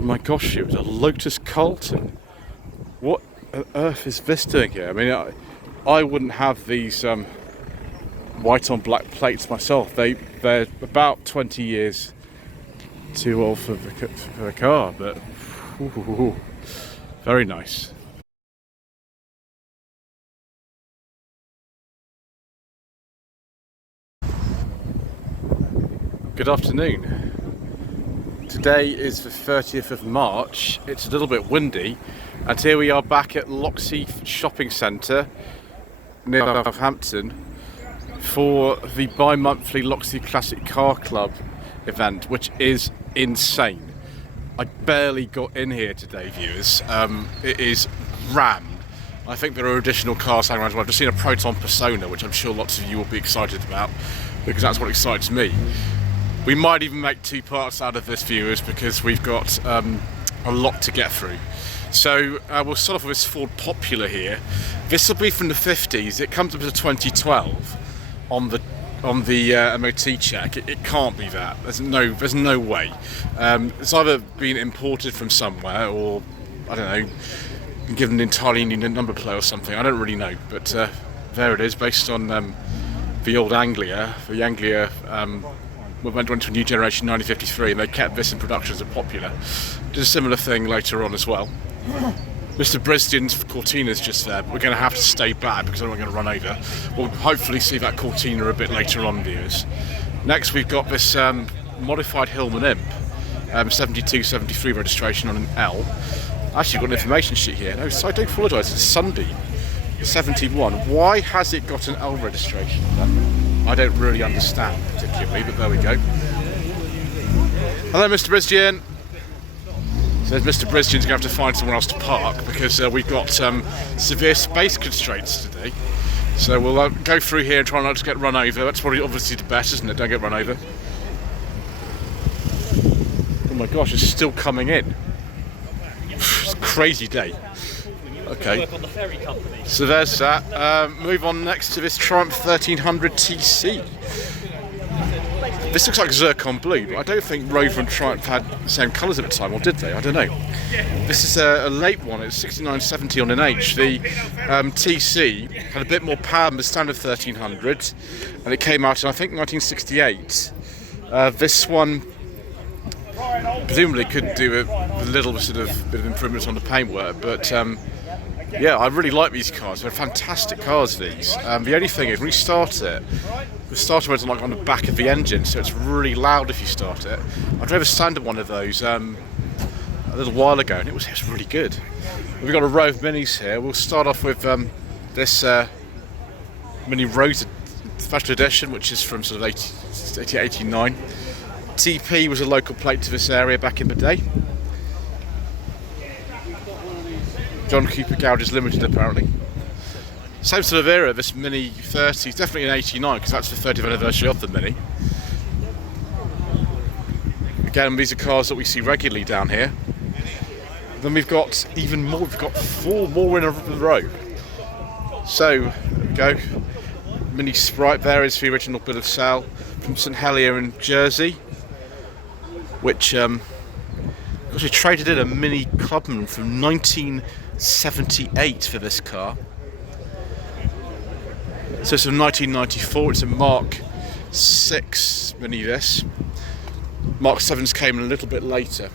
Oh my gosh, it was a Lotus Carlton. What on earth is this doing here? I mean, I wouldn't have these white on black plates myself. They're about 20 years too old for the car, but ooh, very nice. Good afternoon. Today is the 30th of March. It's a little bit windy, and here we are back at Loxley Shopping Centre near Southampton for the bi-monthly Loxley Classic Car Club event, which is insane. I barely got in here today, viewers. It is rammed. I think there are additional cars hanging around as well. I've just seen a Proton Persona, which I'm sure lots of you will be excited about, because that's what excites me. We might even make two parts out of this, viewers, because we've got a lot to get through. So we'll start off with this Ford Popular here. This will be from the 50s. It comes up to 2012 on the MOT check. It can't be that. There's no way. It's either been imported from somewhere, or I don't know, been given an entirely new number plate or something. I don't really know, but there it is, based on the old Anglia. The Anglia went into a new generation 1953, and they kept this in production as a Popular. Did a similar thing later on as well. Mr. Brisden's Cortina's just there, but we're going to have to stay back because I'm not going to run over. We'll hopefully see that Cortina a bit later on, viewers. Next we've got this modified Hillman Imp, 72-73 registration on an L. Actually got an information sheet here. No, so I do apologise, it's Sunbeam 71. Why has it got an L registration? I don't really understand particularly, but there we go. Hello, Mr. Brisden. So Mr. Brisden's going to have to find somewhere else to park because we've got severe space constraints today. So we'll go through here and try not to get run over. That's probably obviously the best, isn't it? Don't get run over. Oh my gosh, it's still coming in. It's a crazy day. Okay, so there's that. Move on next to this Triumph 1300 TC. This looks like zircon blue, but I don't think Rover and Triumph had the same colours at the time, or did they? I don't know. This is a late one. It's 6970 on an H. The TC had a bit more power than the standard 1300, and it came out in, I think, 1968. This one presumably could do a little bit of improvements on the paintwork, but yeah, I really like these cars. They're fantastic cars, these. The only thing is, when you start it, the starter mode's like on the back of the engine, so it's really loud if you start it. I drove a standard one of those a little while ago, and it was really good. We've got a row of minis here. We'll start off with this Mini Rosa Special Edition, which is from sort of 89. TP was a local plate to this area back in the day. John Cooper Garages Limited, apparently. Same sort of era, this Mini 30, definitely in 89, because that's the 30th anniversary of the Mini. Again, these are cars that we see regularly down here. Then we've got even more, we've got 4 more in a row. So, there we go. Mini Sprite there is the original bill of sale from St Helier in Jersey, which actually traded in a Mini Clubman from 1978 for this car. So it's from 1994, it's a Mark 6 Mini this. Mark 7s came in a little bit later.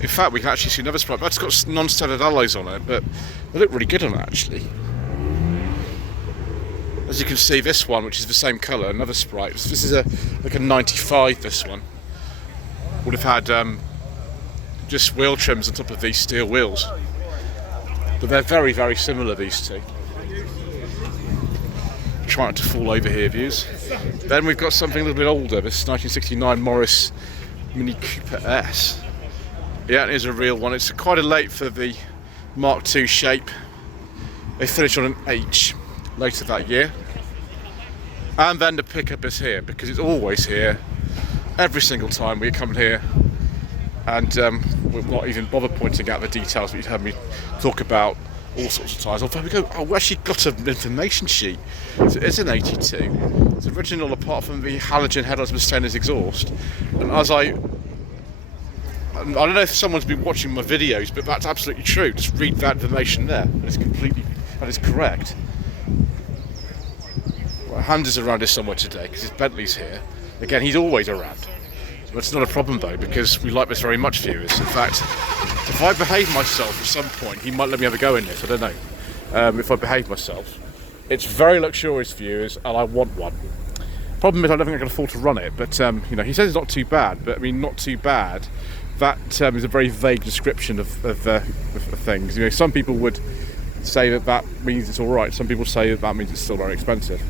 In fact, we can actually see another Sprite, but it's got non-standard alloys on it, but they look really good on it actually. As you can see, this one, which is the same colour, another Sprite, this is like a 95, this one. Would have had just wheel trims on top of these steel wheels. But they're very, very similar, these two. Trying to fall over here, views. Then we've got something a little bit older, this 1969 Morris Mini Cooper S. Yeah, it is a real one. It's quite a late for the Mark II shape. They finished on an H later that year. And then the pickup is here, because it's always here. Every single time we come here, and we'll not even bother pointing out the details that you'd heard me talk about all sorts of tyres. Although we go, oh, we actually got an information sheet. So it is an 82. It's original apart from the halogen headlights with stainless exhaust. And as I I don't know if someone's been watching my videos, but that's absolutely true. Just read that information there. That is correct. Well, Hans is around here somewhere today because his Bentley's here. Again, he's always around. But it's not a problem though, because we like this very much, viewers. In fact, if I behave myself at some point, he might let me have a go in this, I don't know. If I behave myself. It's very luxurious, viewers, and I want one. Problem is, I don't think I can afford to run it, but you know, he says it's not too bad, but I mean, not too bad. That is a very vague description of things. You know, some people would say that means it's all right. Some people say that means it's still very expensive.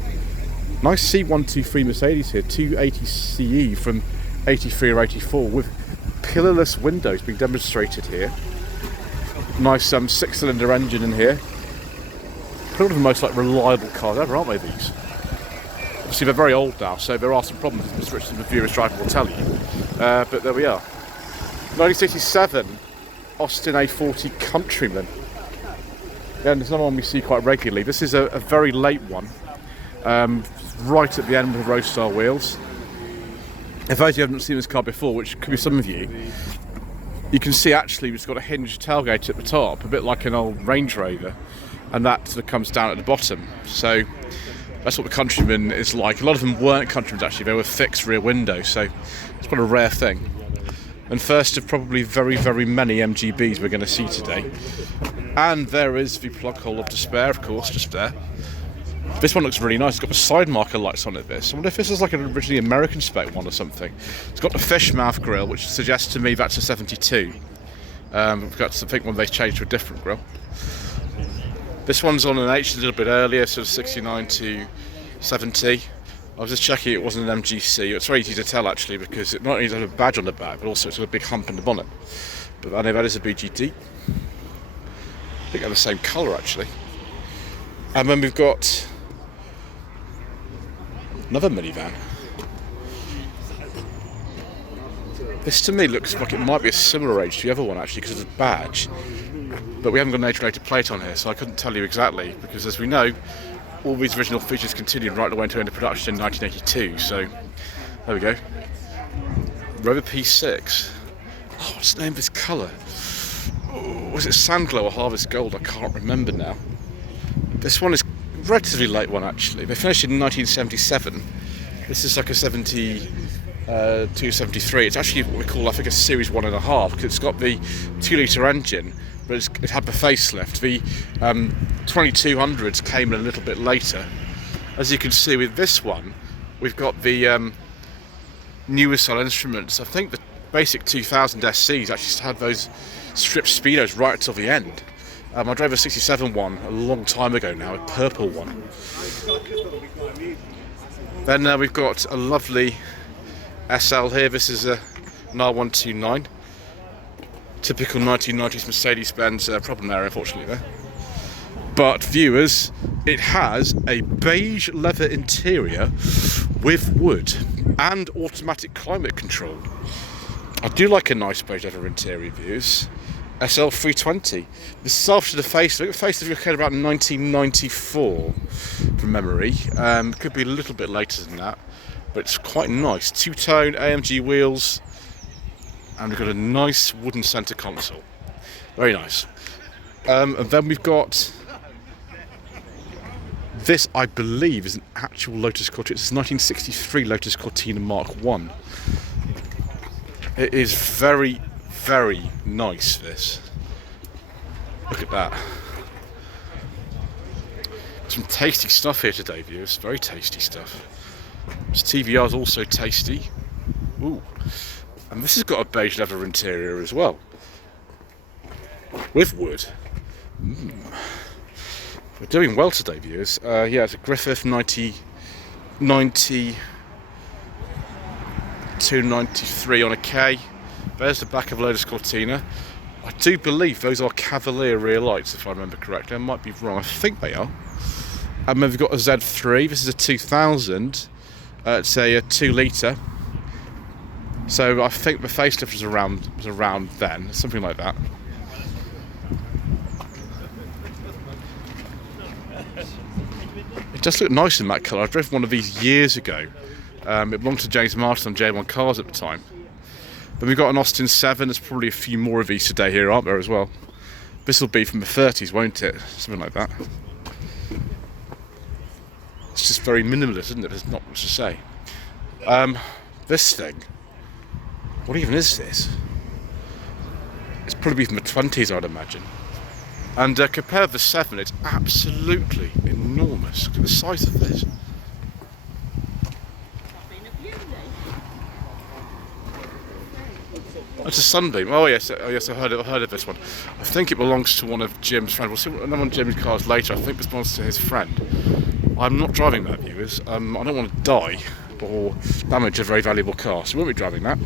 Nice C123 Mercedes here, 280 CE from 83 or 84 with pillarless windows being demonstrated here. Nice 6-cylinder engine in here. Probably the most reliable cars ever, aren't they, these? Obviously they're very old now, so there are some problems, as Mr. Richardson, the viewers driving will tell you. But there we are. 1967 Austin A40 Countryman. Again, there's another one we see quite regularly. This is a very late one, right at the end with the road-style wheels. If those of you haven't seen this car before, which could be some of you, you can see actually it's got a hinged tailgate at the top, a bit like an old Range Rover, and that sort of comes down at the bottom. So that's what the Countryman is like. A lot of them weren't Countrymans actually, they were fixed rear windows, so it's quite a rare thing. And first of probably very, very many MGBs we're going to see today. And there is the plug hole of despair, of course, just there. This one looks really nice. It's got the side marker lights on it, this. I wonder if this is like an originally American spec one or something. It's got the fish mouth grille, which suggests to me that's a 72. We've got to think when they changed to a different grille. This one's on an H a little bit earlier, sort of 69 to 70. I was just checking it wasn't an MGC. It's very easy to tell actually because it not only has a badge on the back, but also it's got a big hump in the bonnet. But I know that is a BGT. I think they're the same colour actually. And then we've got another minivan. This to me looks like it might be a similar age to the other one actually because of the badge. But we haven't got an age-related plate on here, so I couldn't tell you exactly because as we know, all these original features continued right the way into end of production in 1982, so there we go. Rover P6. Oh, what's the name of this colour? Oh, was it Sandglow or Harvest Gold? I can't remember now. This one is a relatively late one actually. They finished in 1977. This is like a 72, 73. It's actually what we call, I think, a Series 1.5 because it's got the 2-litre engine, but it had the facelift. The 2200s came in a little bit later. As you can see with this one, we've got the newer style instruments. I think the basic 2000 SCs actually had those stripped speedos right till the end. I drove a 67 one a long time ago now, a purple one. Then we've got a lovely SL here. This is an R129. Typical 1990s Mercedes-Benz problem there, unfortunately, there. But viewers, it has a beige leather interior with wood and automatic climate control. I do like a nice beige leather interior, viewers. SL320. This is after the facelift. The facelift occurred about 1994, from memory. Could be a little bit later than that, but it's quite nice. Two-tone AMG wheels. And we've got a nice wooden centre console. Very nice. And then we've got this, I believe, is an actual Lotus Cortina. It's a 1963 Lotus Cortina Mark 1. It is very, very nice, this. Look at that. Some tasty stuff here today, viewers. Very tasty stuff. This TVR is also tasty. Ooh. And this has got a beige leather interior as well, with wood. We're doing well today, viewers. Yeah, it's a Griffith 293 on a K. There's the back of Lotus Cortina. I do believe those are Cavalier rear lights, if I remember correctly. I might be wrong. I think they are. And then we've got a Z3. This is a 2000. It's a 2-litre. So I think the facelift was around then, something like that. It does look nice in that colour. I drove one of these years ago. It belonged to James Martin on J1 Cars at the time. Then we've got an Austin 7. There's probably a few more of these today here, aren't there, as well? This will be from the 30s, won't it? Something like that. It's just very minimalist, isn't it? There's not much to say. This thing. What even is this? It's probably from the 20s, I'd imagine. And compared with the 7, it's absolutely enormous. Look at the size of this. It's a Sunbeam. Oh yes, I've heard of this one. I think it belongs to one of Jim's friends. We'll see another one of Jim's cars later. I think this belongs to his friend. I'm not driving that, viewers. I don't want to die or damage a very valuable car, so we won't be driving that.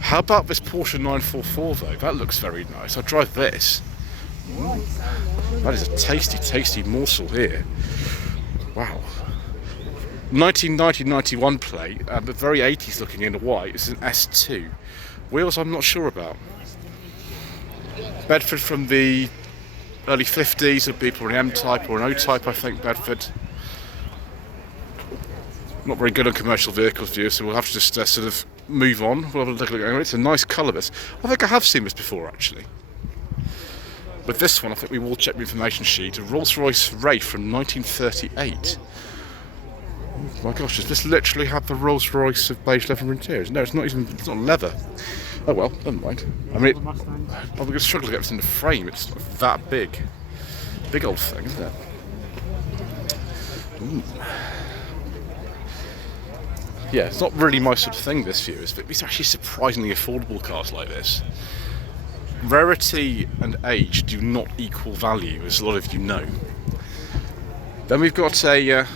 How about this Porsche 944 though? That looks very nice. I'll drive this. That is a tasty, tasty morsel here. Wow. 1990-91 plate, but very 80s looking in the white. It's an S2. Wheels I'm not sure about. Bedford from the early 50s would be probably an M-type or an O-type, I think, Bedford. Not very good on commercial vehicles, viewers, so we'll have to just sort of move on. We'll have a look at it. It's a nice colour, this. I think I have seen this before, actually. With this one, I think we will check the information sheet. A Rolls-Royce Wraith from 1938. Oh my gosh, does this literally have the Rolls-Royce of beige leather interiors? No, it's not leather. Oh well, never mind. I mean, I'm going to struggle to get this in the frame. It's that big. Big old thing, isn't it? Ooh. Yeah, it's not really my sort of thing, this, viewers, but these are actually surprisingly affordable cars like this. Rarity and age do not equal value, as a lot of you know. Then we've got a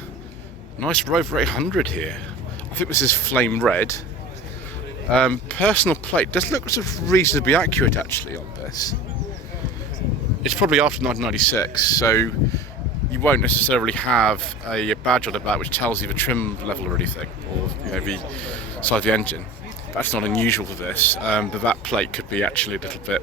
nice Rover 800 here. I think this is flame red. Personal plate does look sort of reasonably accurate actually on this. It's probably after 1996, so you won't necessarily have a badge on the back which tells you the trim level or anything, or the size of the engine. That's not unusual for this, but that plate could be actually a little bit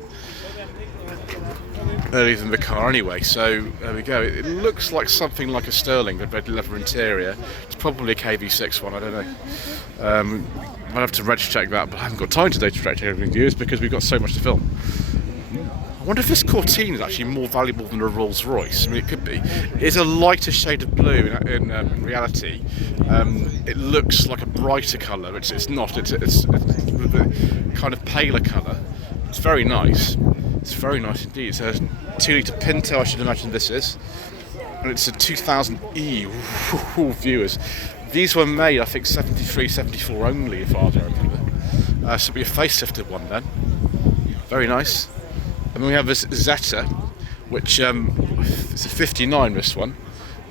earlier than the car anyway, so there we go. It looks like something like a Sterling, the red leather interior. It's probably a KV6 one, I don't know. I'll have to reg check that, but I haven't got time today to reg check everything, viewers, because we've got so much to film. I wonder if this Cortina is actually more valuable than a Rolls Royce. I mean, it could be. It's a lighter shade of blue in reality. It looks like a brighter colour. It's not. It's a kind of paler colour. It's very nice. It's very nice indeed. It's a 2-litre Pinto, I should imagine this is. And it's a 2000E. Ooh, viewers. These were made, I think, 73, 74 only, if I remember. So it'll be a facelifted one then. Very nice. And then we have this Zeta, which it's a 59, this one.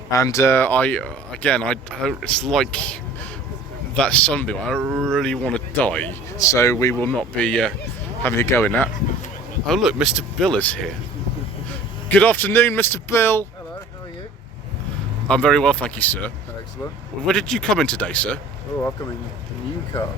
And it's like that Sunbeam. I really want to die, so we will not be having a go in that. Oh look, Mr. Bill is here. Good afternoon, Mr. Bill. Hello, how are you? I'm very well, thank you, sir. Excellent. Where did you come in today, sir? Oh, I've come in a new car.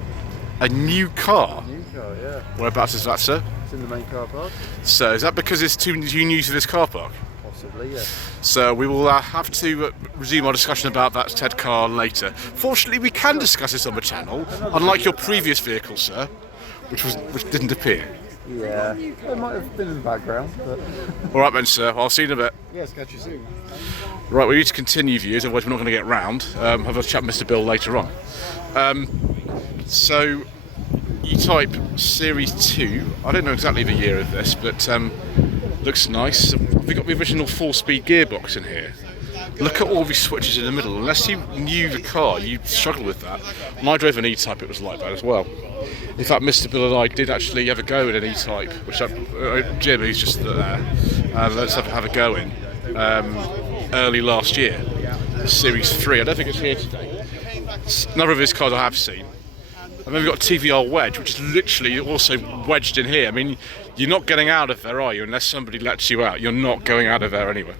A new car? A new car, yeah. Whereabouts is that, sir? It's in the main car park. So, is that because it's too new to this car park? Possibly, yeah. So we will have to resume our discussion about that Ted car later. Fortunately, we can discuss this on the channel, unlike your previous vehicle, sir, which didn't appear. Yeah, it might have been in the background, but... All right then, sir. I'll see you in a bit. Yes, catch you soon. Right, we need to continue, viewers, otherwise we're not going to get round. Have a chat with Mr. Bill later on. So, E-Type Series 2, I don't know exactly the year of this, but looks nice. We've got the original 4-speed gearbox in here. Look at all these switches in the middle. Unless you knew the car, you'd struggle with that. When I drove an E-Type, it was like that as well. In fact, Mr. Bill and I did actually have a go in an E-Type, which Jim, who's just there, let's have a go in early last year. Series 3. I don't think it's here today. Another of his cars I have seen. And then we've got TVR Wedge, which is literally also wedged in here. I mean, you're not getting out of there, are you? Unless somebody lets you out, you're not going out of there anyway.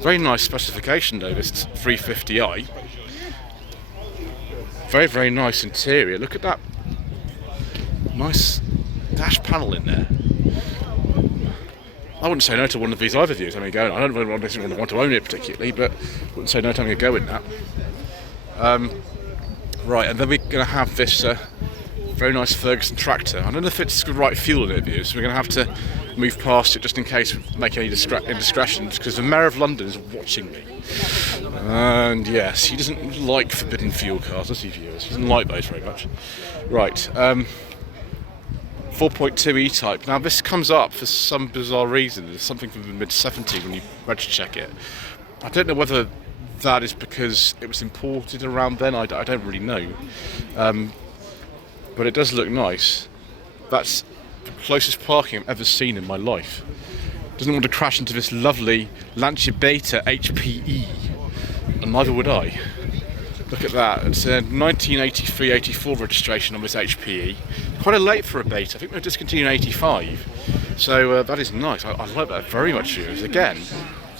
Very nice specification though, this 350i. Very, very nice interior. Look at that nice dash panel in there. I wouldn't say no to one of these either of you. I mean, I don't really want to own it particularly, but I wouldn't say no to having a go in that. Right, and then we're going to have this Very nice Ferguson tractor. I don't know if it's the right fuel in it, so we're going to have to move past it just in case we make any indiscretions, because the Mayor of London is watching me. And yes, he doesn't like forbidden fuel cars, does he, viewers? He doesn't like those very much. Right, 4.2 E-Type. Now this comes up for some bizarre reason. There's something from the mid-70s when you register check it. I don't know whether that is because it was imported around then, I don't really know. But it does look nice. That's the closest parking I've ever seen in my life. Doesn't want to crash into this lovely Lancia Beta HPE, and neither would I. Look at that, it's a 1983-84 registration on this HPE. Quite a late for a Beta, I think they were discontinued in 85. So that is nice, I like that very much, viewers. Again,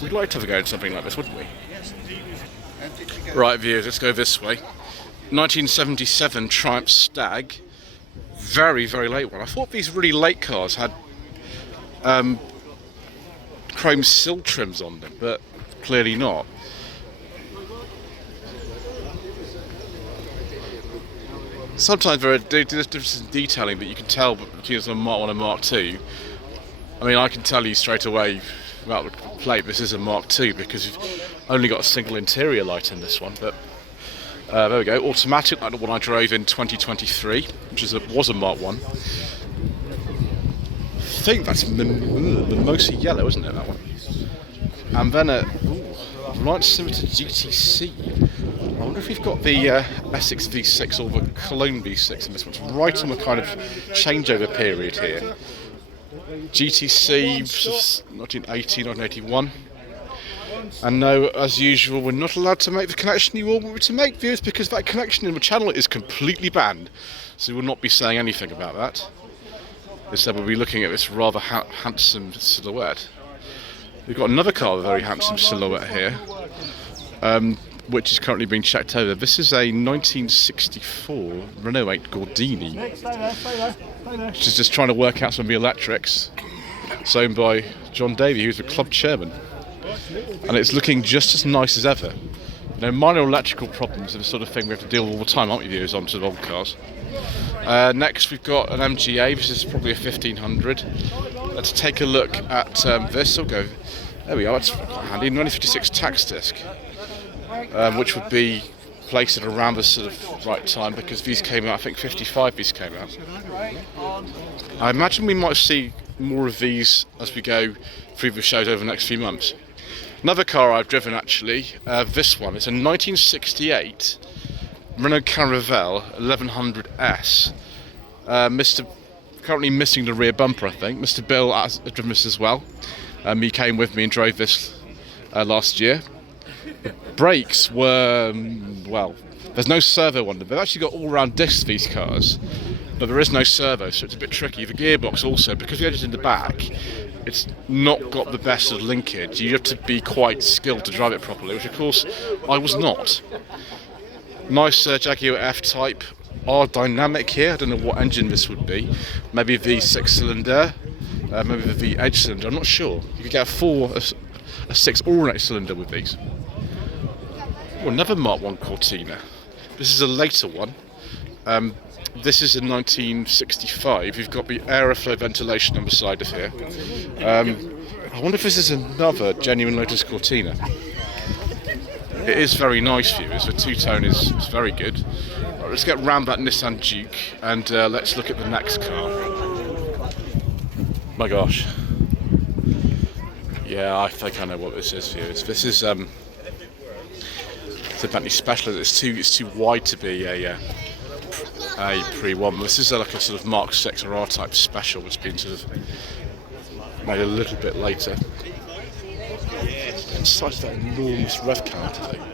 we'd like to have a go at something like this, wouldn't we? Right, viewers, let's go this way. 1977 Triumph Stag. Very, very late one. I thought these really late cars had chrome sill trims on them, but clearly not. Sometimes there are differences in detailing, but you can tell between a Mark 1 and Mark 2. I mean, I can tell you straight away about the plate, this is a Mark 2 because you've only got a single interior light in this one, but there we go, automatic like the one I drove in 2023, which was a Mark 1. I think that's mimosa yellow, isn't it, that one? And then a Reliant GTC. I wonder if we've got the Essex V6 or the Cologne V6 in this one. It's right on the kind of changeover period here. GTC 1980, 1981. And no, as usual, we're not allowed to make the connection you all want me to make, viewers, because that connection in the channel is completely banned. So we will not be saying anything about that. Instead, we'll be looking at this rather handsome silhouette. We've got another car with a very handsome silhouette here, which is currently being checked over. This is a 1964 Renault 8 Gordini, which is just trying to work out some of the electrics. It's owned by John Davey, who's the club chairman. And it's looking just as nice as ever. You know, minor electrical problems are the sort of thing we have to deal with all the time, aren't we, viewers, on to the old cars. Next we've got an MGA, this is probably a 1500. Let's take a look at this. We'll go, there we are, that's quite handy, 1956 tax disc, which would be placed at around the sort of right time because these came out, I think 55 these came out. I imagine we might see more of these as we go through the shows over the next few months. Another car I've driven actually, this one, it's a 1968 Renault Caravelle 1100S. Currently missing the rear bumper, I think. Mr. Bill has driven this as well. He came with me and drove this last year. The brakes were, well, there's no servo on them. They've actually got all-round discs, these cars, but there is no servo, so it's a bit tricky. The gearbox also, because the edge is in the back, it's not got the best of linkage. You have to be quite skilled to drive it properly, which of course I was not. Nice Jaguar F-Type R dynamic here. I don't know what engine this would be. Maybe V6 cylinder, maybe the V8 cylinder. I'm not sure. You could get a 6 or an 8 cylinder with these. Oh, another Mark 1 Cortina. This is a later one. This is in 1965. You've got the aeroflow ventilation on the side of here. I wonder if this is another genuine Lotus Cortina. It is very nice, viewers. The two-tone is very good. Right, let's get round that Nissan Duke and let's look at the next car. My gosh. Yeah, I think I know what this is, viewers. This is it's a Bentley Special. It's too wide to be a pre-1. This is like a sort of Mark 6 or R-Type Special, which has been sort of made a little bit later. Besides that enormous rev count, I think.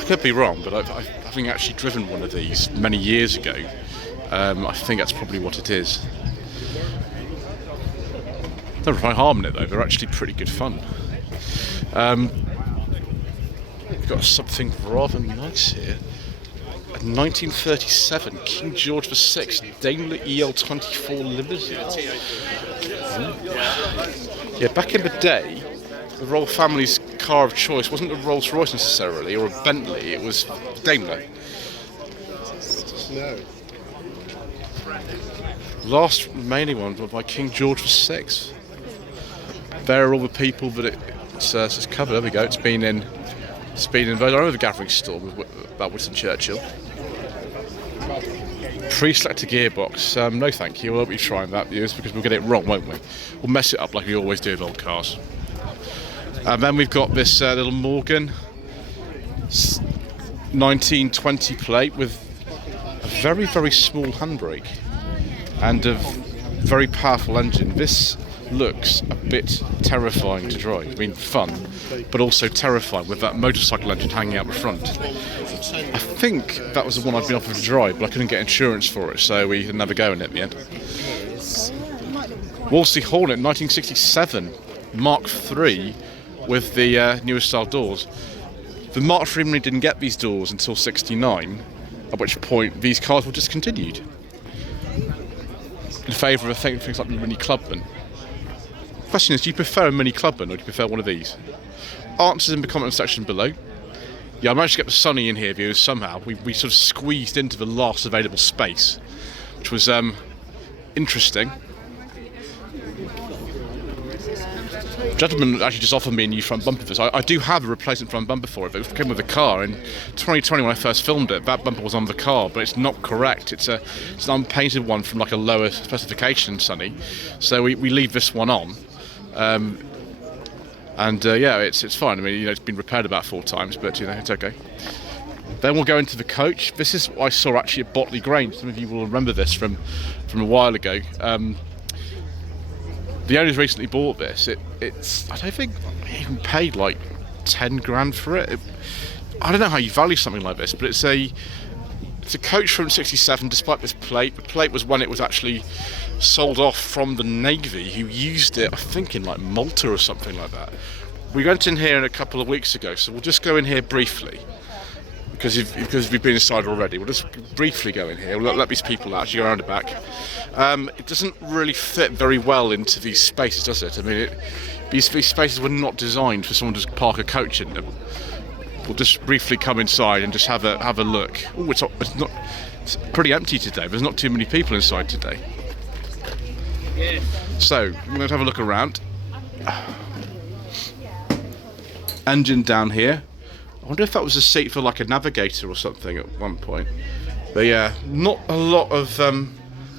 I could be wrong, but having actually driven one of these many years ago, I think that's probably what it is. Don't find harm in it though, they're actually pretty good fun. We've got something rather nice here. A 1937 King George VI Daimler EL24 Limited. Yeah, back in the day, the royal family's car of choice wasn't a Rolls Royce necessarily or a Bentley, it was Daimler. No. Last remaining one was by King George VI. There are all the people that it's just covered. There we go. It's been in the gathering store about Winston Churchill. Pre-selected gearbox. No thank you. We won't be trying that, viewers, because we'll get it wrong, won't we? We'll mess it up like we always do with old cars. And then we've got this little Morgan 1920 plate with a very, very small handbrake and a very powerful engine. This looks a bit terrifying to drive. I mean, fun, but also terrifying with that motorcycle engine hanging out the front. I think that was the one I'd been offered to drive, but I couldn't get insurance for it, so we had never go in it in the end. Wolseley Hornet 1967 Mark III with the newer style doors. The Mark III really didn't get these doors until '69, at which point these cars were discontinued in favour of things like the Mini Clubman. The question is, do you prefer a Mini Clubman or do you prefer one of these? Answers in the comment section below. Yeah, I managed to get the Sunny in here, viewers, somehow. We sort of squeezed into the last available space, which was interesting. The gentleman actually just offered me a new front bumper for this. I do have a replacement front bumper for it, but it came with the car. In 2020, when I first filmed it, that bumper was on the car, but it's not correct. It's an unpainted one from like a lower specification, Sunny. So we leave this one on. Yeah, it's fine. I mean, it's been repaired about 4 times, but it's okay. Then we'll go into the coach. This is what I saw actually at Botley Grange. Some of you will remember this from a while ago. The owners recently bought this. It's I don't think I even paid like 10 grand for it. I don't know how you value something like this, but it's a coach from '67. Despite this plate, the plate was when it was actually sold off from the Navy, who used it, I think, in like Malta or something like that. We went in here a couple of weeks ago, so we'll just go in here briefly because we've been inside already. We'll just briefly go in here. We'll let these people out. You go around the back. It doesn't really fit very well into these spaces, does it? I mean, these spaces were not designed for someone to park a coach in them. We'll just briefly come inside and just have a look. Oh, it's pretty empty today. There's not too many people inside today. So I'm going to have a look around. Engine down here. I wonder if that was a seat for like a navigator or something at one point. But yeah, not a lot of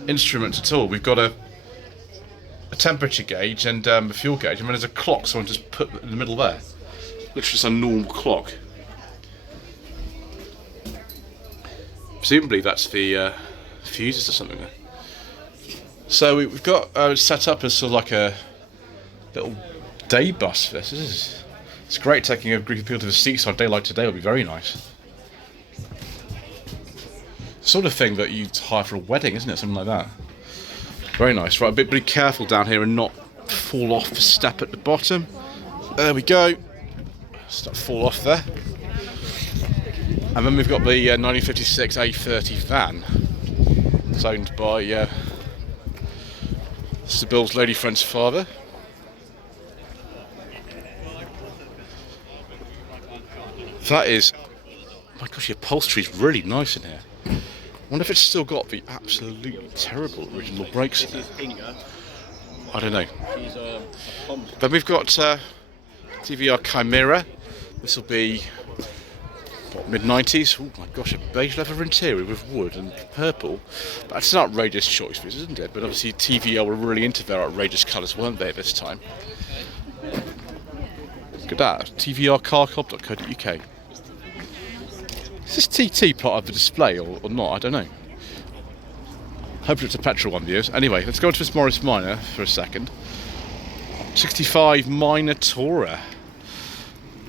instruments at all. We've got a temperature gauge and a fuel gauge, and then there's a clock someone just put in the middle there. Literally just a normal clock. Presumably that's the fuses or something there. So we've got set up as sort of like a little day bus for this. It's great taking a group of people to the seaside day like today. Would be very nice. Sort of thing that you'd hire for a wedding, isn't it? Something like that. Very nice. Right, be careful down here and not fall off the step at the bottom. There we go. Stop fall off there. And then we've got the 1956 A30 van. It's owned by Sir Bill's lady friend's father. That is, my gosh, the upholstery is really nice in here. I wonder if it's still got the absolutely terrible original brakes in it. I don't know. Then we've got TVR Chimera. This will be mid-90s. Oh my gosh, a beige leather interior with wood and purple. That's an outrageous choice, isn't it? But obviously TVR were really into their outrageous colours, weren't they, this time? Look at that, tvrcarclub.co.uk. Is this TT part of the display or not? I don't know. Hope it's a petrol one, viewers. Anyway, let's go into this Morris Minor for a second. 65 Minor Tourer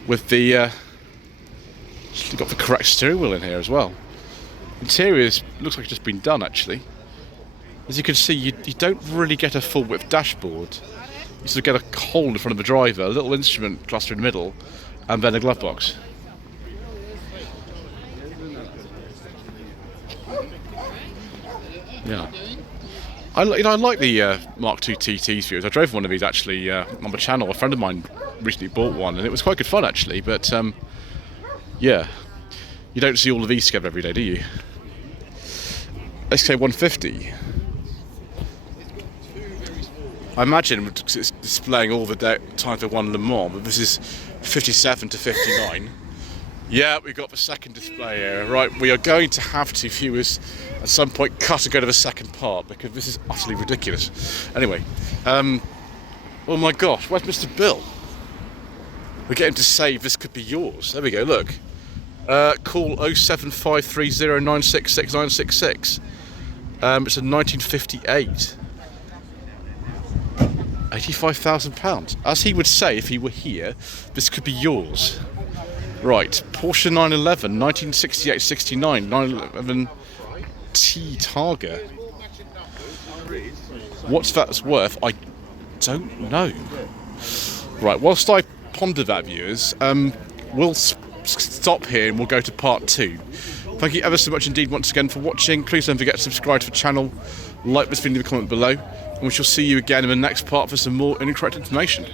with the got the correct steering wheel in here as well. Interior looks like it's just been done actually. As you can see, you don't really get a full width dashboard. You sort of get a hole in front of the driver, a little instrument cluster in the middle, and then a glove box. Yeah, I like the Mark II TTs viewers. I drove one of these actually on the channel. A friend of mine recently bought one, and it was quite good fun actually. But yeah, you don't see all of these together every day, do you? SK150. I imagine it's displaying all the time for one Le Mans, but this is 57 to 59. Yeah, we've got the second display here. Right, we are going to have to, viewers, at some point cut and go to the second part because this is utterly ridiculous. Anyway, oh my gosh, where's Mr. Bill? We're getting to say this could be yours. There we go, look. Call 07530966966. It's a 1958. £85,000. As he would say if he were here, this could be yours. Right, Porsche 911, 1968-69, 911 T Targa. What's that worth? I don't know. Right, whilst I ponder that, viewers, we'll stop here and we'll go to part 2. Thank you ever so much indeed once again for watching. Please don't forget to subscribe to the channel, like this video, leave a comment below, and we shall see you again in the next part for some more incorrect information.